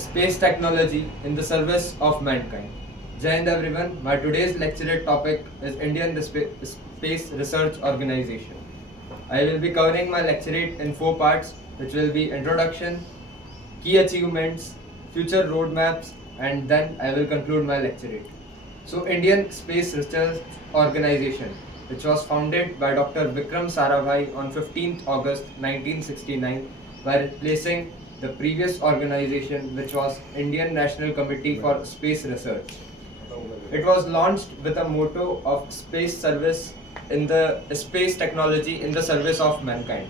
Space Technology in the Service of Mankind. Jai Hind everyone, my today's lecture topic is Indian Space Research Organization. I will be covering my lecturate in 4 parts, which will be introduction, key achievements, future roadmaps, and then I will conclude my lecturate. So, Indian Space Research Organization, which was founded by Dr. Vikram Sarabhai on 15th August 1969 by replacing the previous organization, which was Indian National Committee for Space Research. It was launched with a motto of space service in the space technology in the service of mankind.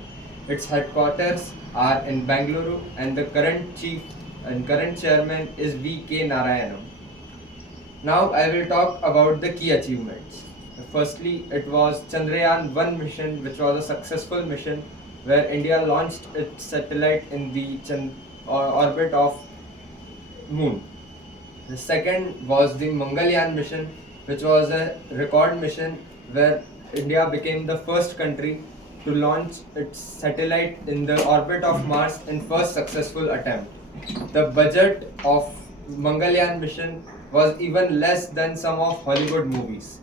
Its headquarters are in Bangalore, and the current chief and current chairman is V.K. Narayanam. Now I will talk about the key achievements. Firstly, it was Chandrayaan 1 mission, which was a successful mission where India launched its satellite in the orbit of Moon. The second was the Mangalyaan mission, which was a record mission where India became the first country to launch its satellite in the orbit of Mars in first successful attempt. The budget of Mangalyaan mission was even less than some of Hollywood movies.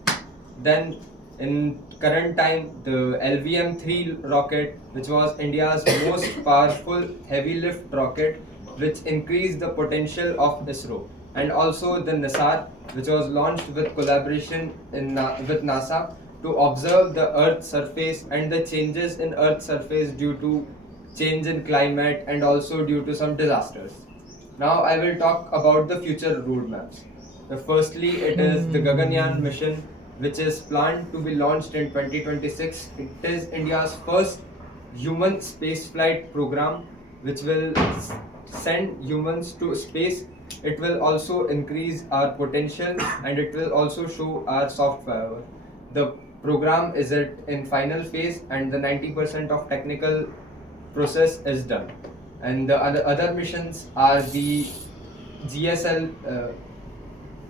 Then in current time, the LVM-3 rocket, which was India's most powerful heavy lift rocket, which increased the potential of ISRO, and also the NISAR, which was launched with collaboration with NASA to observe the Earth's surface and the changes in Earth's surface due to change in climate and also due to some disasters. Now I will talk about the future roadmaps. Firstly, it is the Gaganyaan mission, which is planned to be launched in 2026. It is India's first human spaceflight program, which will send humans to space. It will also increase our potential and it will also show our soft power. The program is in final phase and the 90% of technical process is done. And the other missions are the GSL.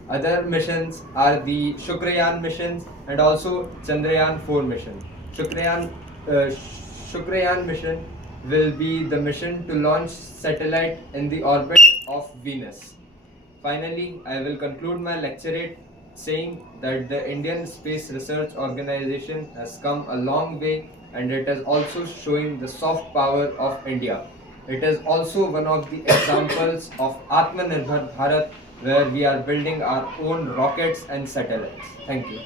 Other missions are the Shukrayaan missions and also Chandrayaan 4 mission. Shukrayaan mission will be the mission to launch satellite in the orbit of Venus. Finally, I will conclude my lecturate saying that the Indian Space Research Organization has come a long way and it is also showing the soft power of India. It is also one of the examples of Atmanirbhar Bharat where we are building our own rockets and satellites. Thank you.